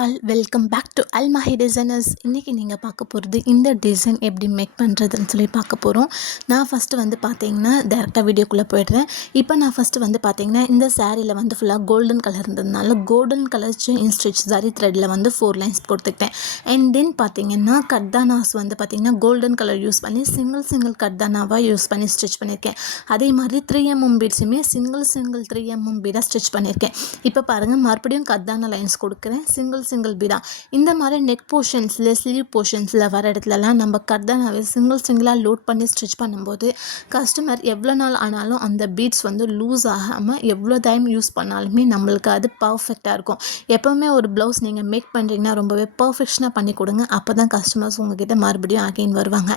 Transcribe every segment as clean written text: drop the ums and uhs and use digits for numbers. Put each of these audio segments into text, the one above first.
All welcome back to Almahi designers. இன்றைக்கி நீங்கள் பார்க்க போகிறது இந்த டிசைன் எப்படி மேக் பண்ணுறதுன்னு சொல்லி பார்க்க போகிறோம். நான் ஃபஸ்ட்டு வந்து பார்த்தீங்கன்னா டேரெக்டாக வீடியோக்குள்ளே போய்ட்றேன். இப்போ நான் ஃபஸ்ட்டு வந்து பார்த்தீங்கன்னா இந்த சாரியில் வந்து ஃபுல்லாக கோல்டன் கலர் இருந்ததுனால golden colour chain stitch sari த்ரெட்டில் வந்து 4 லைன்ஸ் கொடுத்துக்கிட்டேன். அண்ட் தென் பார்த்தீங்கன்னா கர்தானாஸ் வந்து பார்த்தீங்கன்னா கோல்டன் கலர் யூஸ் பண்ணி சிங்கிள் கர்தானாவாக யூஸ் பண்ணி ஸ்டிச் பண்ணியிருக்கேன். அதே மாதிரி 3mm பீட்ஸுமே சிங்கிள் 3mm பீடாக ஸ்டிச் பண்ணியிருக்கேன். இப்போ பாருங்கள், மறுபடியும் கர்தானா லைன்ஸ் கொடுக்குறேன். சிங்கிள் பீடா இந்த மாதிரி நெக் போர்ஷன்ஸில் ஸ்லீவ் போர்ஷன்ஸில் வர இடத்துலலாம் நம்ம கர்தானாவை சிங்கிளாக லோட் பண்ணி ஸ்டிச் பண்ணும்போது கஸ்டமர் எவ்வளோ நாள் ஆனாலும் அந்த பீட்ஸ் வந்து லூஸ் ஆகாமல் எவ்வளோ டைம் யூஸ் பண்ணாலுமே நம்மளுக்கு அது பர்ஃபெக்டாக இருக்கும். எப்போவுமே ஒரு ப்ளவுஸ் நீங்கள் மேக் பண்ணுறீங்கன்னா ரொம்பவே பர்ஃபெக்ஷனாக பண்ணி கொடுங்க. அப்போ தான் கஸ்டமர்ஸ் உங்ககிட்ட மறுபடியும் அகைன் வருவாங்க.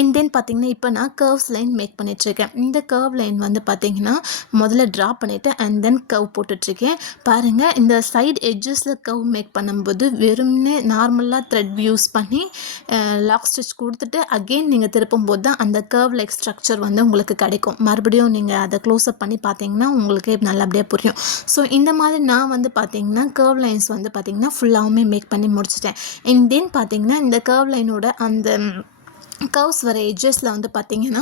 அண்ட் தென் பார்த்தீங்கன்னா இப்போ நான் கர்வ்ஸ் லைன் மேக் பண்ணிட்டுருக்கேன். இந்த கர்வ் லைன் வந்து பார்த்தீங்கன்னா முதல்ல ட்ரா பண்ணிவிட்டு அண்ட் தென் கர்வ் போட்டுட்ருக்கேன். பாருங்கள், இந்த சைடு எட்ஜஸில் கர்வ் மேக் பண்ணும்போது வெறும்னே நார்மலாக த்ரெட் யூஸ் பண்ணி லாக் ஸ்டிச் கொடுத்துட்டு அகெயின் நீங்கள் திருப்பும்போது தான் அந்த கர்வ் லைக் ஸ்ட்ரக்சர் வந்து உங்களுக்கு கிடைக்கும். மறுபடியும் நீங்கள் அதை க்ளோஸ்அப் பண்ணி பார்த்தீங்கன்னா உங்களுக்கு நல்லபடியாக புரியும். ஸோ இந்த மாதிரி நான் வந்து பார்த்தீங்கன்னா கர்வ் லைன்ஸ் வந்து பார்த்தீங்கன்னா ஃபுல்லாகவுமே மேக் பண்ணி முடிச்சிட்டேன். அண்ட் தென் பார்த்தீங்கன்னா இந்த கர்வ் லைனோட அந்த கர்வ்ஸ் வர எட்ஜஸில் வந்து பார்த்திங்கன்னா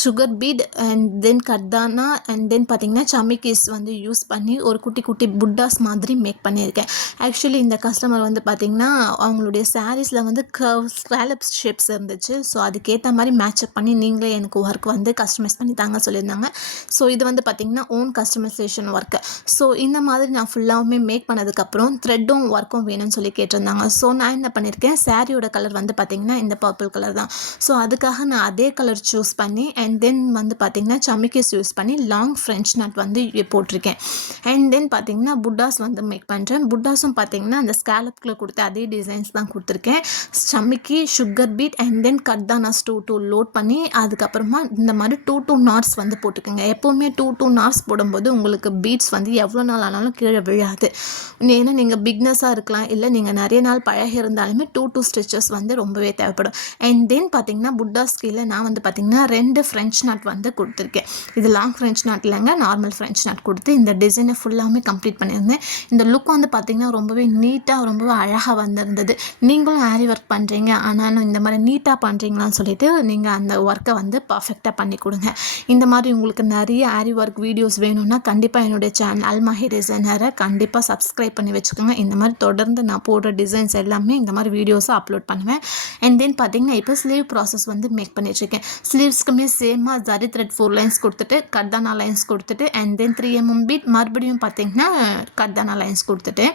sugar bead and then kardana and then பார்த்திங்கன்னா சமிக்கீஸ் வந்து யூஸ் பண்ணி ஒரு குட்டி புட்டாஸ் மாதிரி மேக் பண்ணியிருக்கேன். ஆக்சுவலி இந்த கஸ்டமர் வந்து பார்த்திங்கன்னா அவங்களுடைய சாரீஸில் வந்து ஸ்காலப் ஷேப்ஸ் இருந்துச்சு. ஸோ அதுக்கேற்ற மாதிரி மேட்சப் பண்ணி நீங்களே எனக்கு ஒர்க் வந்து கஸ்டமைஸ் பண்ணி தாங்க சொல்லியிருந்தாங்க. ஸோ இது வந்து பார்த்திங்கன்னா ஓன் கஸ்டமைசேஷன் ஒர்க்கு. ஸோ இந்த மாதிரி நான் ஃபுல்லாகவுமே மேக் பண்ணதுக்கப்புறம் த்ரெட்டும் ஒர்க்கும் வேணும்னு சொல்லி கேட்டிருந்தாங்க. ஸோ நான் என்ன பண்ணியிருக்கேன், சாரியோட கலர் வந்து பார்த்திங்கன்னா இந்த பர்பிள் கலர் தான். ஸோ அதுக்காக நான் அதே கலர் சூஸ் பண்ணி அண்ட் தென் வந்து பார்த்திங்கன்னா சமிக்கீஸ் யூஸ் பண்ணி லாங் ஃப்ரெஞ்ச் நட் வந்து போட்டிருக்கேன். அண்ட் தென் பார்த்திங்கன்னா புட்டாஸ் வந்து மேக் பண்ணுறேன். புட்டாஸும் பார்த்திங்கன்னா அந்த ஸ்காலப்குள்ளே கொடுத்த அதே டிசைன்ஸ் தான் கொடுத்துருக்கேன். சமிக்கி, சுகர் பீட் அண்ட் தென் கர்தானாஸ் 2 லோட் பண்ணி அதுக்கப்புறமா இந்த மாதிரி 2 நாட்ஸ் வந்து போட்டுக்கோங்க. எப்போவுமே 2 நாட்ஸ் போடும்போது உங்களுக்கு பீட்ஸ் வந்து எவ்வளோ நாள் ஆனாலும் கீழே விழாது. ஏன்னா நீங்கள் பிக்னஸாக இருக்கலாம், இல்லை நீங்கள் நிறைய நாள் பழகி இருந்தாலுமே 2 ஸ்டிச்சஸ் வந்து ரொம்பவே தேவைப்படும். அண்ட் தென் பார்த்திங்கன்னா புட்டாஸ் கீழே நான் வந்து பார்த்திங்கன்னா 2 ஃப்ரெஞ்ச் நாட் வந்து கொடுத்துருக்கேன். இது லாங் ஃப்ரெஞ்ச் நாட் இல்லைங்க, நார்மல் ஃப்ரெஞ்ச் நாட் கொடுத்து இந்த டிசைனை ஃபுல்லாகவே கம்ப்ளீட் பண்ணியிருந்தேன். இந்த லுக் வந்து பார்த்திங்கன்னா ரொம்பவே நீட்டாக ரொம்பவே அழகாக வந்திருந்தது. நீங்களும் ஆரி ஒர்க் பண்ணுறீங்க ஆனாலும் இந்த மாதிரி நீட்டாக பண்ணுறீங்களான்னு சொல்லிட்டு நீங்கள் அந்த ஒர்க்கை வந்து பர்ஃபெக்டாக பண்ணி கொடுங்க. இந்த மாதிரி உங்களுக்கு நிறைய ஆரி ஒர்க் வீடியோஸ் வேணும்னா கண்டிப்பாக என்னுடைய சேனல் அல்மாஹி டிசைனரை கண்டிப்பாக சப்ஸ்கிரைப் பண்ணி வச்சுக்கோங்க. இந்த மாதிரி தொடர்ந்து நான் போடுற டிசைன்ஸ் எல்லாமே இந்த மாதிரி வீடியோஸை அப்லோட் பண்ணுவேன். அண்ட் தென் பார்த்திங்கன்னா இப்போ ஸ்லீவ் ப்ராசஸ் வந்து மேக் பண்ணிட்டுருக்கேன். ஸ்லீவ்ஸ்க்குமே சேமாக ஜரி த்ரெட் 4 லைன்ஸ் கொடுத்துட்டு கர்தானா லைன்ஸ் கொடுத்துட்டு அண்ட் தென் 3mm பீட் மறுபடியும் பார்த்திங்கன்னா கர்தானா லைன்ஸ் கொடுத்துட்டு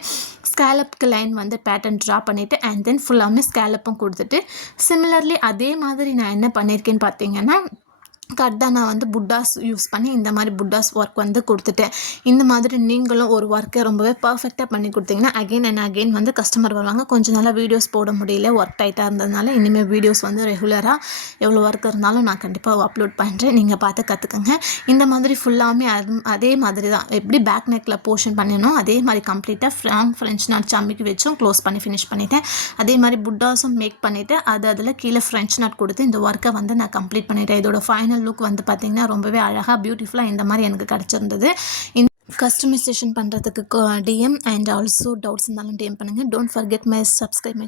ஸ்காலப்க்கு லைன் வந்து பேட்டர்ன் ட்ரா பண்ணிவிட்டு அண்ட் தென் ஃபுல்லாமே ஸ்காலப்பும் கொடுத்துட்டு சிமிலர்லி அதே மாதிரி நான் என்ன பண்ணியிருக்கேன்னு பார்த்தீங்கன்னா கர்தானா வந்து புட்டாஸ் யூஸ் பண்ணி இந்த மாதிரி புட்டாஸ் ஒர்க் வந்து கொடுத்துட்டேன். இந்த மாதிரி நீங்களும் ஒரு ஒர்க்கை ரொம்பவே பர்ஃபெக்டாக பண்ணி கொடுத்தீங்கன்னா அகெயின் அண்ட் அகெயின் வந்து கஸ்டமர் வருவாங்க. கொஞ்சம் நாளாக வீடியோஸ் போட முடியல, ஒர்க் டைட்டாக இருந்ததுனால இனிமேல் வீடியோஸ் வந்து ரெகுலராக எவ்வளோ ஒர்க் இருந்தாலும் நான் கண்டிப்பாக அப்லோட் பண்ணுறேன். நீங்கள் பார்த்து கற்றுக்குங்க. இந்த மாதிரி ஃபுல்லாமே அதே மாதிரி தான் எப்படி பேக் நெக்கில் போர்ஷன் பண்ணணும் அதே மாதிரி கம்ப்ளீட்டாக லாங் ஃப்ரெஞ்ச் நாட் சமிக்கி வச்சும் க்ளோஸ் பண்ணி ஃபினிஷ் பண்ணிவிட்டேன். அதே மாதிரி புட்டாஸும் மேக் பண்ணிவிட்டு அதில் கீழே ஃப்ரெஞ்ச் நாட் கொடுத்து இந்த ஒர்க்கை வந்து நான் கம்ப்ளீட் பண்ணிவிட்டேன். இதோட ஃபைனல் லுக் வந்து பார்த்திங்கன்னா ரொம்பவே அழகாக பியூட்டிஃபுல்லாக இந்த மாதிரி எனக்கு கிடச்சிருந்தது. கஸ்டமைசேஷன் பண்ணுறதுக்கு டிஎம் அண்ட் ஆல்சோ டவுட்ஸ் இருந்தாலும் டிஎம் பண்ணுங்கள். Don't forget my subscribe my